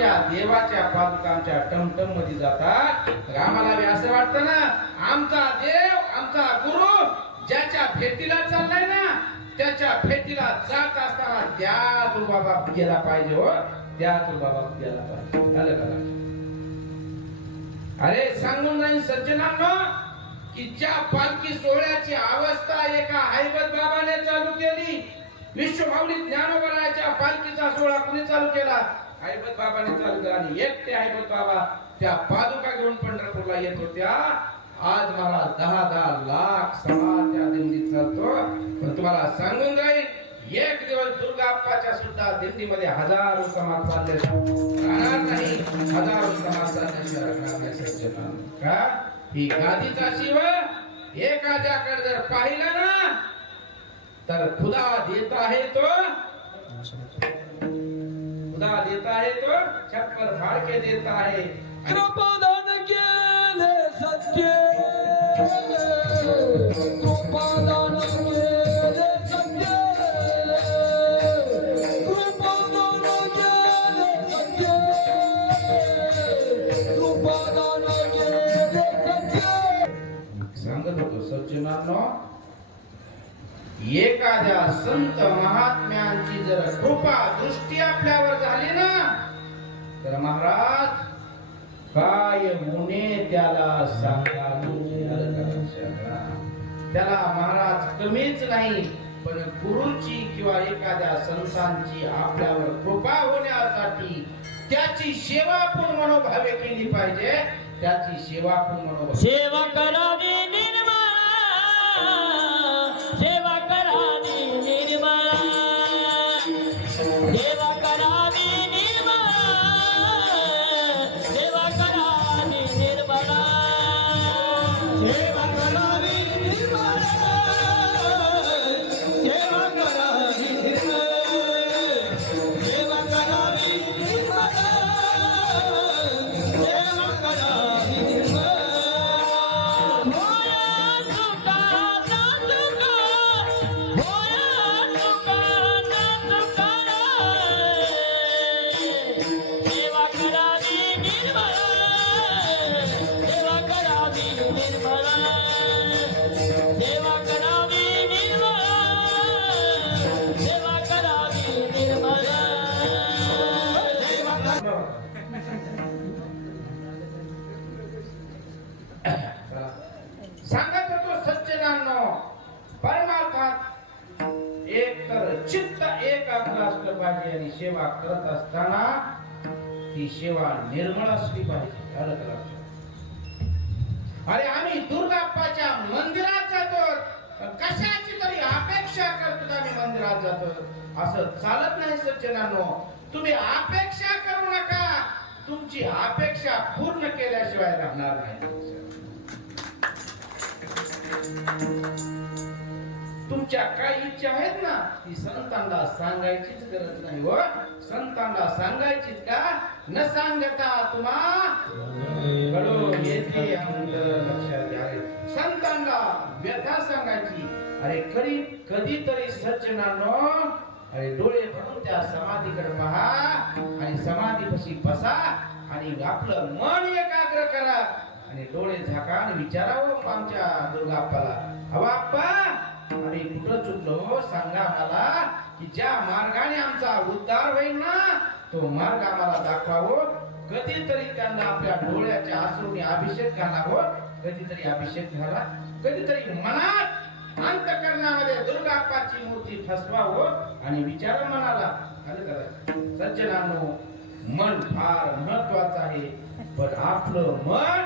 आमच्या देवाच्या पादुका आमच्या टमटम मध्ये जातात. आम्हाला बी असं वाटतं ना, आमचा देव आमचा गुरु ज्याच्या भेटीला चाललाय ना, त्याच्या भेटीला जात असताना त्याच बाबा गेला पाहिजे. हो, त्याच बाबा गेला पाहिजे. झालं का? अरे सांगून जाईन सज्जनांनो की ज्या पालखी सोहळ्याची अवस्था एका हैबत बाबाने चालू केली. विश्वमाऊली ज्ञानोबराच्या पालखीचा सोहळा कुणी चालू केला? हैबत बाबाने चालू केला. आणि एकटे हैबत बाबा त्या पादुका घेऊन पंढरपूरला येत होत्या. आज मला 10-10 लाख समाज त्या दिंडीत चालतो. पण तुम्हाला सांगून जाईल, एक दिवस दुर्गाप्पाच्या सुद्धा दिंडीमध्ये हजारो समाज चालले राहणार नाही. हजारो समाज चालले का? ही गादीचा शिव एखाद्याकडे जर पाहिलं ना, तर खुदा देता है तो, खुदा देता है तो छप्पर फाड़ के देता है. कृपादान केले सत्य, कृपादान केले सत्य, कृपादान केले सत्य, कृपादान केले सत्य. सांगत होतो सज्जनांनो, एखाद्या संत महात्म्यांची जर कृपा दृष्टी आपल्यावर झाली ना, तर महाराज काय होणे त्याला सांगा. त्याला महाराज कमीच नाही, पण गुरुची किंवा एखाद्या संतांची आपल्यावर कृपा होण्यासाठी त्याची सेवा पण मनोभावे केली पाहिजे. त्याची सेवा पण मनोभावे सेवा करावी निर्मळा, सेवा करावी निर्मळा, सेवा करावी निर्मळा, सेवा करावी निर्मळा, सेवा करावी निर्मळा, सेवा करावी निर्मळा, सेवा करावी निर्मळा, सेवा करावी निर्मळा. सांगत होतो सज्जनांनो, परमार्थात एक तर चित्त एकाग्र असलं पाहिजे आणि सेवा करत असताना ती सेवा निर्मळ असली पाहिजे. अरे आम्ही दुर्गाप्पाच्या मंदिरात जातो, कशाची तरी अपेक्षा करतो आम्ही मंदिरात जातो, असं चालत नाही सज्जनांनो. तुम्ही अपेक्षा करू नका, तुमची अपेक्षा पूर्ण केल्याशिवाय राहणार नाही. तुमच्या काही इच्छा आहेत ना, ती संतांना सांगायचीच गरज नाही. हो, संतांना सांगायचीच का? न सांगता तुम्हा कळून येते अंतर लक्षात घ्या. संतांना व्यथा सांगायची. अरे कधीतरी सज्जनांनो, अरे डोळे भरून त्या समाधीकडे पहा आणि समाधीपाशी बसा आणि आपलं मन एकाग्र करा आणि डोळे झाका आणि विचारावं आमच्या दुर्गाप्पाला, अहो आप्पा आम्ही कुठं चुकलो सांगा मला, की ज्या मार्गाने आमचा उद्धार होईल ना, तो मार्ग आम्हाला दाखवावं. कधीतरी त्यांना आपल्या डोळ्याच्या अश्रूने अभिषेक घालावं, कधीतरी अभिषेक घाला, कधीतरी मनात अंतःकरणामध्ये दुर्गाप्पाची मूर्ती ठसवावं आणि विचार मनाला. सज्जनांनो, मन फार महत्वाचं आहे, पण आपलं मन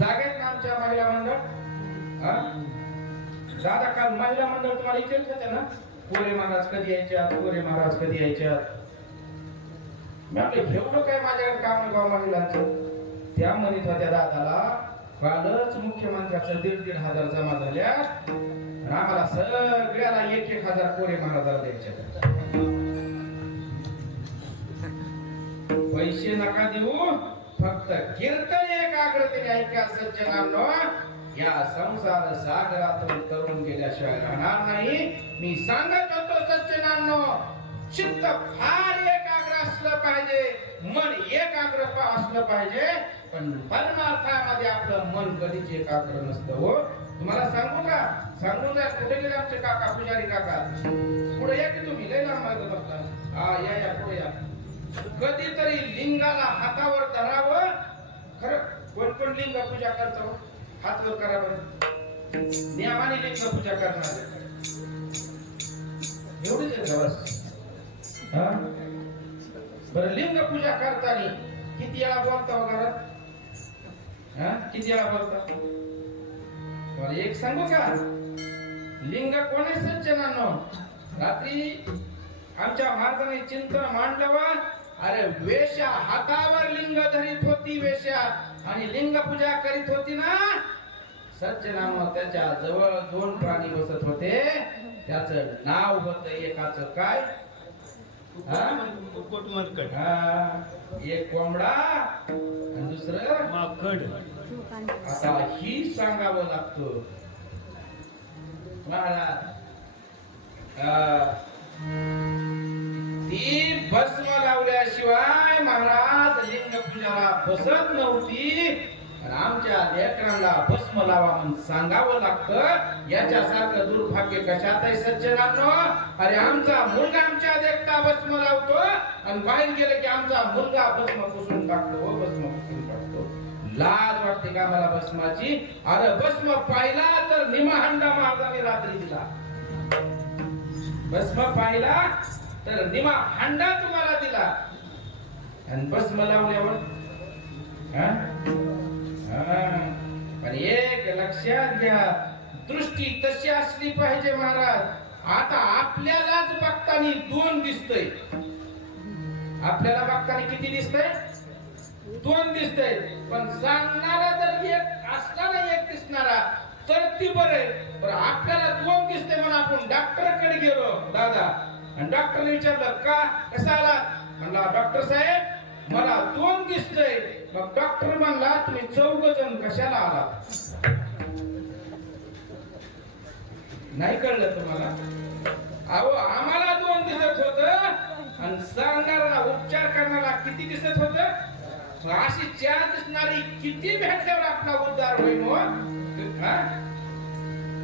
जागेत ना. आमच्या महिला मंडळ दादा काल महिला मंडळ तुम्हाला विचारत होते ना, कोरे महाराज कधी यायच्या, कोरे महाराज कधी यायच्या. मी आपले ठेवलं काय माझ्याकडे काम गाव महिलांचं. त्या म्हणत होत्या दादाला, कालच मुख्यमंत्र्याचं 1,500 जमा झाल्या, आम्हाला सगळ्याला 1,000 कोरे महाराजाला द्यायचे. पैसे नका देऊ, फक्त कीर्तन एकाग्रतेने ऐका सज्जनांनो. या संसार सागरातून तरुण गेल्याशिवाय राहणार नाही. मी सांगत होतो सज्जनांनो, चित्त फार एकाग्र असलं पाहिजे, मन एकाग्र असलं पाहिजे. पण परमार्थामध्ये आपलं मन कधीच एकाग्र नसतं हो. तुम्हाला सांगू का? सांगू ना, कुठे गेले आमचे काका, पुजारी काका? पुढे या की तुम्ही, लय लांब मागत बसला. हा या पुढे या. कधीतरी लिंगाला हातावर धरावं. खरं कोण कोण लिंग पूजा करतो? हात वर करा बरं. नियमाने लिंग पूजा करणार एवढीच आहे बस. बरं, लिंग पूजा करताना किती वेळा बोलता वगैरे? किती वेळा बोलता? एक सांगू का? लिंग कोणी सज्जनांनो, रात्री आमच्या महाराजांनी चिंतन मांडलं. अरे वेश्या हातावर लिंग धरीत होती, वेश्या, आणि लिंग पूजा करीत होती ना. सज्जनांनो, त्याच्या जवळ 2 प्राणी बसत होते. त्याचं नाव होत एकाचं काय? एक कोंबडा आणि दुसरं माकड. आता ही सांगावं लागतं महाराज. ती भस्म लावल्याशिवाय महाराज लिंग पूजाला बसत नव्हती. आणि आमच्या लेकरांना भस्म लावा म्हणून सांगावं लागतं. याच्यासारखं दुर्भाग्य कशात आहे सज्जनांनो? अरे आमचा मुलगा आमच्या देखता भस्म लावतो आणि बाहेर गेले की आमचा मुलगा भस्म पुसून टाकतो, भस्म पुसून टाकतो. लाज वाटते का मला भस्माची? अरे भस्म पाहिला तर निमहंडा महाराजांनी रात्री दिला. भस्म पाहिला तर निमा हंडा तुम्हाला दिला. आणि भस्म लावल्यावर पण एक लक्षात घ्या, दृष्टी तशी असली पाहिजे महाराज. आता आपल्यालाच बघताना 2 दिसतंय. आपल्याला बघताना किती दिसतंय? 2 दिसतंय. पण सांगणारा जर एक असला ना, एक दिसणारा, तर ती बरे. पण आपल्याला 2 दिसते म्हणून आपण डॉक्टरकडे गेलो दादा, आणि डॉक्टरने विचारलं का, कसा आला? म्हणला डॉक्टर साहेब मला 2 दिसतंय. मग डॉक्टर म्हणला तुम्ही 4 जण कशाला आला? नाही कळलं तुम्हाला? अहो आम्हाला 2 दिसत होत आणि सांगणारा उपचार करणारा किती दिसत होत? अशी 4 दिसणारी किती भेटल्यावर आपला उद्धार होईल?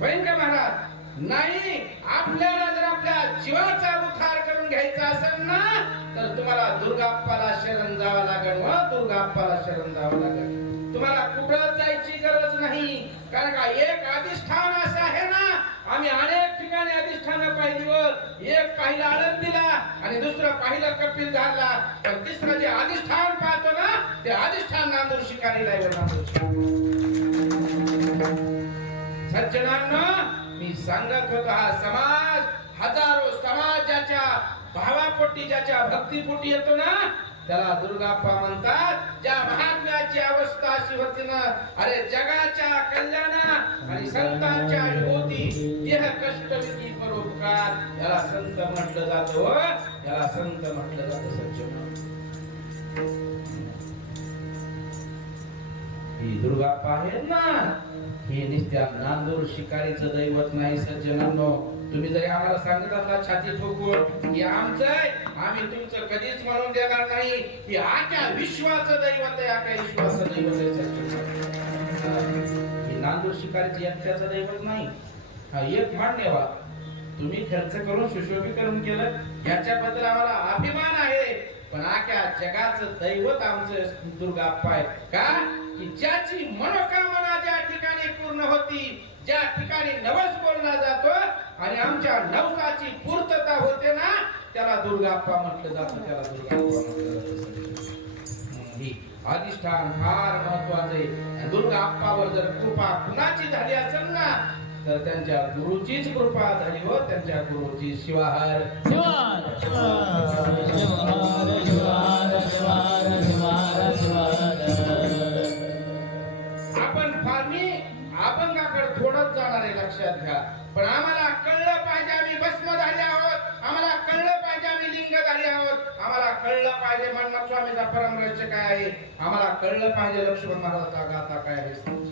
होईल का महाराज? नाही. आपल्याला जर आपल्या जीवाचा उद्धार करून घ्यायचा असेल ना, तर तुम्हाला दुर्गाप्पाला शरण जावं लागेल. दुर्गाप्पाला शरण जावं लागेल. तुम्हाला कुठं जायची गरज नाही. कारण का एक अधिष्ठान असं आहे ना, आम्ही अनेक ठिकाणी अधिष्ठान पाहिली. एक पाहिलं आळंदीला आणि दुसरं पाहिलं कपिल धारला. पण तिसरं जे अधिष्ठान पाहतो ना, ते अधिष्ठान नांदूर शिकारीला आहे. सज्जनांनो, मी सांगत होतो, हा समाज हजारो समाजाच्या भावापोटी, ज्याच्या भक्तीपोटी येतो ना, त्याला दुर्गाप्पा म्हणतात. ज्या महात्म्याची अवस्था अशी होती ना, अरे जगाच्या कल्याणा आणि संतांच्या विभूती, देह कष्ट विधी परोपकार, याला संत म्हटलं जातं. याला संत म्हटलं जातं. सज्जन, ही दुर्गाप्पा आहेत ना, हे नित्या नांदूर शिकारीचं दैवत नाही. सज्जनांनो, तुम्ही जरी आम्हाला सांगत असला छाती ठोकून की आमचं आहे, आम्ही तुमचं कधीच म्हणून देणार नाही. ही आख्या विश्वाचं दैवत आहे. आख्या विश्वाचं दैवत आहे. ही नांदूर शिकारीचं एकट्याचं दैवत नाही. हा एक मान्य व्हा. तुम्ही खर्च करून सुशोभीकरण केलं, याच्याबद्दल आम्हाला अभिमान आहे. पण आख्या जगाचं दैवत आमचं दुर्गाप्पा आहे. का? की ज्याची मनोकामना ज्या ठिकाणी पूर्ण होती, ज्या ठिकाणी नवस बोलला जातो आणि आमच्या नवसाची पूर्तता होते ना, त्याला दुर्गाप्पा म्हटलं जातं. त्याला दुर्गाप्पा म्हटलं जातं. ही अधिष्ठान फार महत्वाचं आहे. दुर्गाप्पावर जर कृपा कुणाची झाली असेल ना, तर त्यांच्या गुरुचीच कृपा झाली. हो, त्यांच्या गुरुची. शिवाहार शिवार शिवार शिवार शिवार शिवार शिवार शिवार. आपण फार्मी अभंगाकडे थोडंच जाणार आहे, लक्षात घ्या. पण आम्हाला कळलं पाहिजे आम्ही भस्मधारी आहोत. आम्हाला कळलं पाहिजे आम्ही लिंगधारी आहोत. आम्हाला कळलं पाहिजे मन्मथ स्वामीचा परमरहस्य काय आहे. आम्हाला कळलं पाहिजे लक्ष्मण महाराजाचा गाथा काय आहे.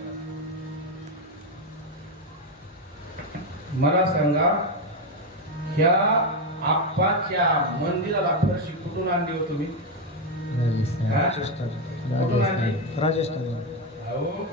मला सांगा, ह्या आप्पाच्या मंदिराला फरशी कुठून आणली हो तुम्ही? हा? कुठून आणली? राजस्थान अहो